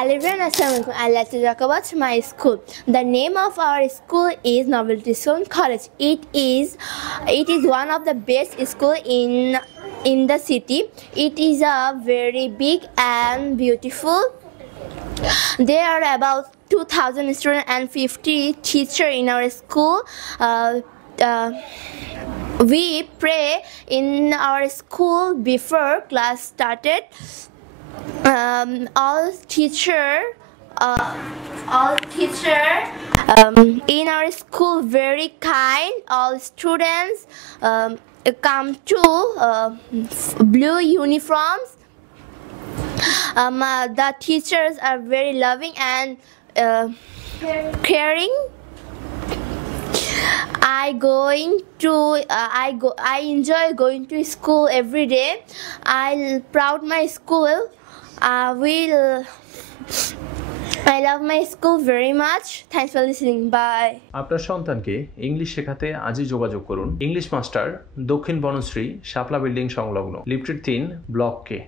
Hello everyone, Assalamualaikum. I'd like to talk about my school. The name of our school is Novelty Stone College. It is one of the best school in the city. It is a very big and beautiful. There are about 2,000 students and 50 teachers in our school. We pray in our school before class started. All teacher in our school very kind. All students come to blue uniforms. The teachers are very loving and caring. I enjoy going to school every day. I proud my school. I love my school very much. Thanks for listening. Bye. আপনার সন্তানকে English শেখাতে আজই যোগাযোগ করুন English master দক্ষিণ বনশ্রী শাপলা building সংলগ্ন lifted 3 block কে।